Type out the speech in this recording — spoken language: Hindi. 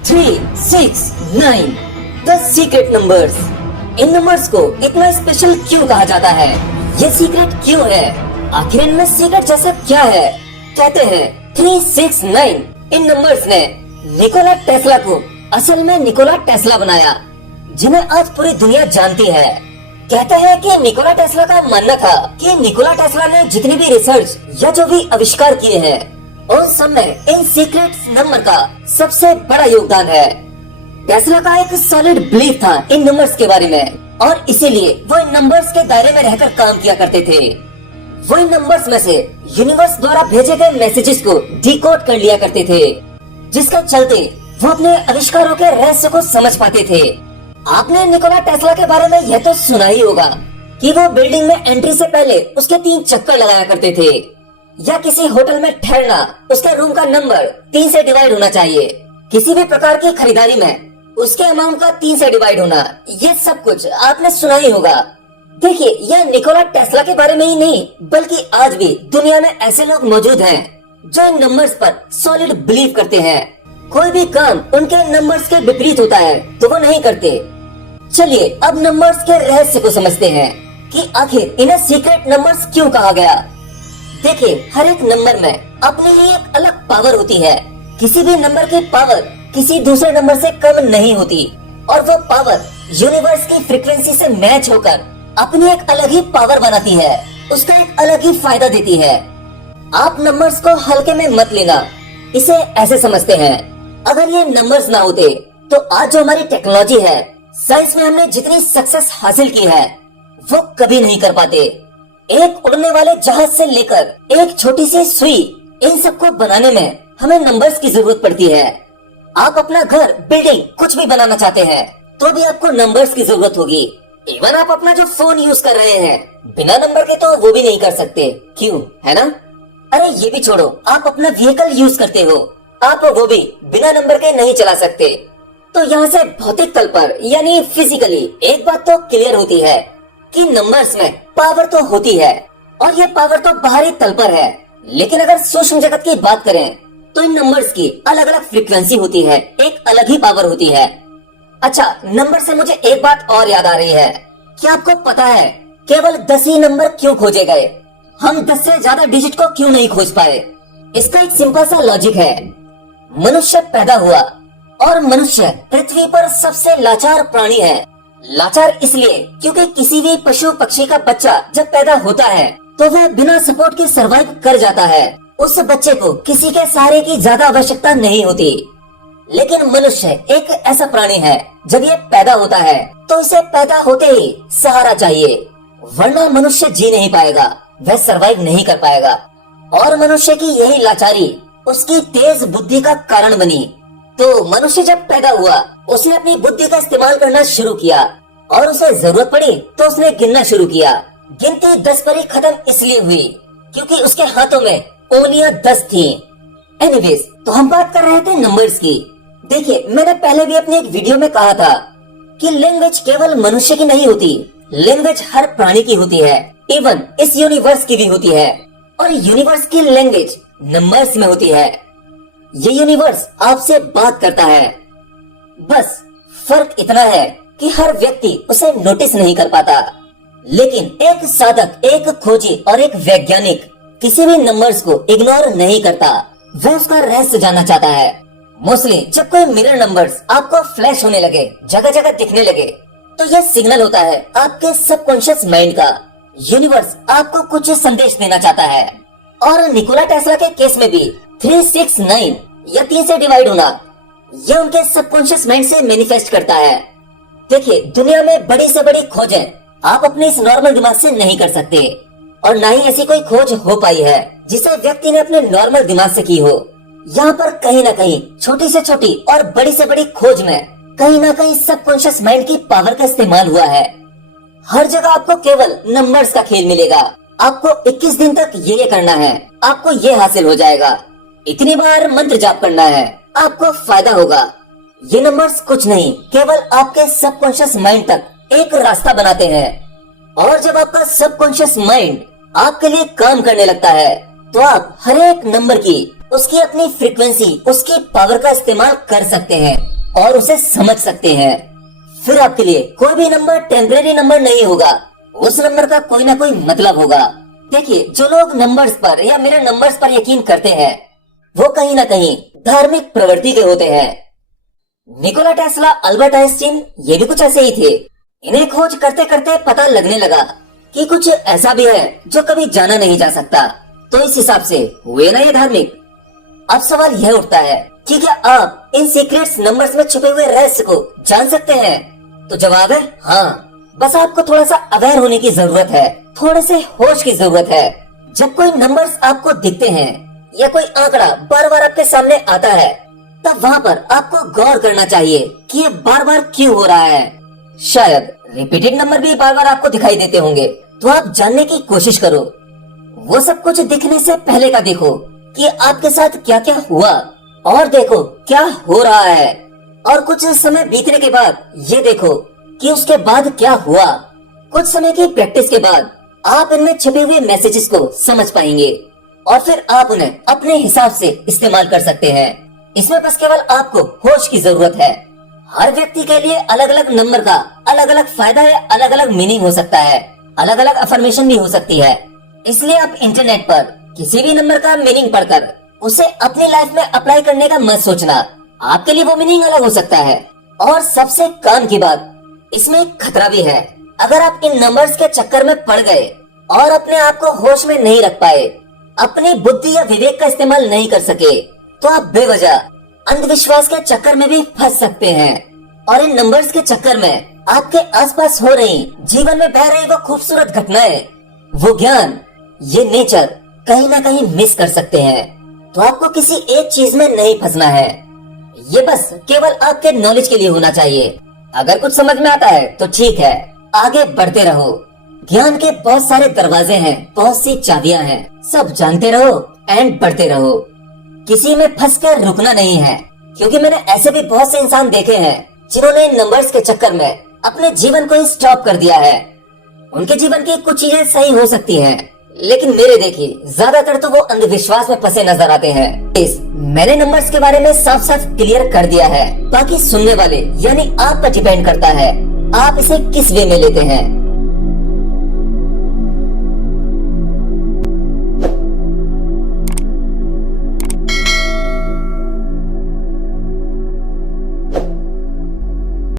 369 the secret numbers. In numbers को इतना स्पेशल क्यों कहा जाता है? ये सीक्रेट क्यों है? आखिर इनमें सीक्रेट जैसा क्या है? कहते हैं 369 इन नंबर्स ने निकोला टेस्ला को असल में निकोला टेस्ला बनाया, जिन्हें आज पूरी दुनिया जानती है। कहते हैं कि निकोला टेस्ला का मानना था कि निकोला टेस्ला ने जितनी भी रिसर्च या जो भी आविष्कार किए हैं उन सब में इन सीक्रेट नंबर का सबसे बड़ा योगदान है। टेस्ला का एक सॉलिड बिलीफ था इन नंबर्स के बारे में और इसीलिए वो इन नंबर्स के दायरे में रहकर काम किया करते थे। वो इन नंबर्स में से यूनिवर्स द्वारा भेजे गए मैसेजेस को डिकोड कर लिया करते थे, जिसके चलते वो अपने आविष्कारों के रहस्य को समझ पाते थे। आपने निकोला टेस्ला के बारे में यह तो सुना ही होगा कि वो बिल्डिंग में एंट्री से पहले उसके 3 चक्कर लगाया करते थे, या किसी होटल में ठहरना उसके रूम का नंबर 3 से डिवाइड होना चाहिए, किसी भी प्रकार की खरीदारी में उसके अमाउंट का 3 से डिवाइड होना, ये सब कुछ आपने सुना ही होगा। देखिए, यह निकोला टेस्ला के बारे में ही नहीं बल्कि आज भी दुनिया में ऐसे लोग मौजूद हैं जो इन नंबर्स पर सॉलिड बिलीव करते हैं। कोई भी काम उनके नंबर्स के विपरीत होता है तो वो नहीं करते। चलिए अब नंबर्स के रहस्य को समझते हैं कि आखिर इन्हें सीक्रेट नंबर्स क्यों कहा गया। देखिए, हर एक नंबर में अपनी ही एक अलग पावर होती है। किसी भी नंबर की पावर किसी दूसरे नंबर से कम नहीं होती और वो पावर यूनिवर्स की फ्रीक्वेंसी से मैच होकर अपनी एक अलग ही पावर बनाती है, उसका एक अलग ही फायदा देती है। आप नंबर्स को हल्के में मत लेना, इसे ऐसे समझते हैं, अगर ये नंबर्स ना होते तो आज जो हमारी टेक्नोलॉजी है, साइंस में हमने जितनी सक्सेस हासिल की है वो कभी नहीं कर पाते। एक उड़ने वाले जहाज से लेकर एक छोटी सी सुई, इन सबको बनाने में हमें नंबर्स की जरूरत पड़ती है। आप अपना घर, बिल्डिंग कुछ भी बनाना चाहते हैं तो भी आपको नंबर्स की जरूरत होगी। इवन आप अपना जो फोन यूज कर रहे हैं बिना नंबर के तो वो भी नहीं कर सकते, क्यों, है ना? अरे ये भी छोड़ो, आप अपना व्हीकल यूज करते हो, आप वो भी बिना नंबर के नहीं चला सकते। तो यहाँ से भौतिक तल पर यानी फिजिकली एक बात तो क्लियर होती है कि नंबर्स में पावर तो होती है और ये पावर तो बाहरी तल पर है, लेकिन अगर सूक्ष्म जगत की बात करें तो इन नंबर्स की अलग अलग फ्रीक्वेंसी होती है, एक अलग ही पावर होती है। अच्छा, नंबर से मुझे एक बात और याद आ रही है कि आपको पता है केवल 10 ही नंबर क्यों खोजे गए? हम 10 से ज्यादा डिजिट को क्यों नहीं खोज पाए? इसका एक सिंपल सा लॉजिक है। मनुष्य पैदा हुआ और मनुष्य पृथ्वी पर सबसे लाचार प्राणी है। लाचार इसलिए क्योंकि किसी भी पशु पक्षी का बच्चा जब पैदा होता है तो वह बिना सपोर्ट के सरवाइव कर जाता है। उस बच्चे को किसी के सहारे की ज्यादा आवश्यकता नहीं होती। लेकिन मनुष्य एक ऐसा प्राणी है, जब ये पैदा होता है तो इसे पैदा होते ही सहारा चाहिए, वरना मनुष्य जी नहीं पाएगा, वह सरवाइव नहीं कर पाएगा। और मनुष्य की यही लाचारी उसकी तेज बुद्धि का कारण बनी। तो मनुष्य जब पैदा हुआ उसने अपनी बुद्धि का इस्तेमाल करना शुरू किया और उसे जरूरत पड़ी तो उसने गिनना शुरू किया। गिनती 10 पर ही खत्म इसलिए हुई क्योंकि उसके हाथों में उंगलियां 10 थी। एनीवेज, तो हम बात कर रहे थे नंबर्स की। देखिए, मैंने पहले भी अपनी एक वीडियो में कहा था कि लैंग्वेज केवल मनुष्य की नहीं होती, लैंग्वेज हर प्राणी की होती है, इवन इस यूनिवर्स की भी होती है। और यूनिवर्स की लैंग्वेज नंबर्स में होती है। ये यूनिवर्स आपसे बात करता है, बस फर्क इतना है कि हर व्यक्ति उसे नोटिस नहीं कर पाता। लेकिन एक साधक, एक खोजी और एक वैज्ञानिक किसी भी नंबर्स को इग्नोर नहीं करता, वो उसका रहस्य जानना चाहता है। मोस्टली जब कोई मिरर नंबर्स आपको फ्लैश होने लगे, जगह जगह दिखने लगे, तो यह सिग्नल होता है आपके सबकॉन्शियस माइंड का। यूनिवर्स आपको कुछ संदेश देना चाहता है। और निकोला टेस्ला के केस में भी 369 या 3 से डिवाइड होना, यह उनके सबकॉन्शियस माइंड से मैनिफेस्ट करता है। देखिए, दुनिया में बड़ी से बड़ी खोजें आप अपने इस नॉर्मल दिमाग से नहीं कर सकते और ना ही ऐसी कोई खोज हो पाई है जिसे व्यक्ति ने अपने नॉर्मल दिमाग से की हो। यहाँ पर कहीं ना कहीं छोटी से छोटी और बड़ी से बड़ी खोज में कहीं ना कहीं सबकॉन्शियस माइंड की पावर का इस्तेमाल हुआ है। हर जगह आपको केवल नंबर्स का खेल मिलेगा। आपको 21 दिन तक ये करना है, आपको ये हासिल हो जाएगा, इतनी बार मंत्र जाप करना है, आपको फायदा होगा। ये नंबर्स कुछ नहीं, केवल आपके सबकॉन्शियस माइंड तक एक रास्ता बनाते हैं। और जब आपका सबकॉन्शियस माइंड आपके लिए काम करने लगता है तो आप हर एक नंबर की उसकी अपनी फ्रीक्वेंसी, उसकी पावर का इस्तेमाल कर सकते हैं और उसे समझ सकते हैं। फिर आपके लिए कोई भी नंबर टेम्परेरी नंबर नहीं होगा, उस नंबर का कोई ना कोई मतलब होगा। देखिए, जो लोग नंबर्स पर या मेरे नंबर्स पर यकीन करते हैं वो कहीं ना कहीं धार्मिक प्रवृत्ति के होते हैं। निकोला टेस्ला, अल्बर्ट आइंस्टीन ये भी कुछ ऐसे ही थे। इन्हें खोज करते करते पता लगने लगा कि कुछ ऐसा भी है जो कभी जाना नहीं जा सकता, तो इस हिसाब से हुए ना ये धार्मिक। अब सवाल यह उठता है कि क्या आप इन सीक्रेट्स नंबर्स में छुपे हुए रहस्य को जान सकते हैं? तो जवाब है हाँ। बस आपको थोड़ा सा अवेयर होने की जरूरत है, थोड़े से होश की जरूरत है। जब कोई नंबर्स आपको दिखते हैं या कोई आंकड़ा बार बार आपके सामने आता है, तब वहाँ पर आपको गौर करना चाहिए कि ये बार बार क्यों हो रहा है। शायद रिपीटेड नंबर भी बार बार आपको दिखाई देते होंगे, तो आप जानने की कोशिश करो। वो सब कुछ दिखने से पहले का देखो कि आपके साथ क्या क्या हुआ, और देखो क्या हो रहा है। और कुछ समय बीतने के बाद ये देखो कि उसके बाद क्या हुआ। कुछ समय की प्रैक्टिस के बाद आप इनमें छुपे हुए मैसेजेस को समझ पाएंगे और फिर आप उन्हें अपने हिसाब से इस्तेमाल कर सकते हैं। इसमें बस केवल आपको होश की जरूरत है। हर व्यक्ति के लिए अलग अलग नंबर का अलग अलग फायदा है, अलग अलग मीनिंग हो सकता है, अलग अलग अफर्मेशन भी हो सकती है। इसलिए आप इंटरनेट पर किसी भी नंबर का मीनिंग पढ़कर उसे अपनी लाइफ में अप्लाई करने का मत सोचना। आपके लिए वो मीनिंग अलग हो सकता है। और सबसे काम की बात, इसमें एक खतरा भी है। अगर आप इन नंबर्स के चक्कर में पड़ गए और अपने आप को होश में नहीं रख पाए, अपनी बुद्धि या विवेक का इस्तेमाल नहीं कर सके, तो आप बेवजह अंधविश्वास के चक्कर में भी फंस सकते हैं। और इन नंबर्स के चक्कर में आपके आसपास हो रही, जीवन में बह रही वो खूबसूरत घटनाएं, वो ज्ञान, ये नेचर कहीं ना कहीं मिस कर सकते हैं। तो आपको किसी एक चीज में नहीं फंसना है। ये बस केवल आपके नॉलेज के लिए होना चाहिए। अगर कुछ समझ में आता है तो ठीक है, आगे बढ़ते रहो। ज्ञान के बहुत सारे दरवाजे हैं, बहुत सी चाबियां हैं, सब जानते रहो एंड बढ़ते रहो। किसी में फंसकर रुकना नहीं है, क्योंकि मैंने ऐसे भी बहुत से इंसान देखे हैं जिन्होंने इन नंबर्स के चक्कर में अपने जीवन को ही स्टॉप कर दिया है। उनके जीवन की कुछ चीजें सही हो सकती हैं, लेकिन मेरे देखिए ज्यादातर तो वो अंधविश्वास में फंसे नजर आते हैं। मैंने नंबर्स के बारे में साफ साफ क्लियर कर दिया है। बाकी सुनने वाले यानी आप पर डिपेंड करता है, आप इसे किस वे में लेते हैं।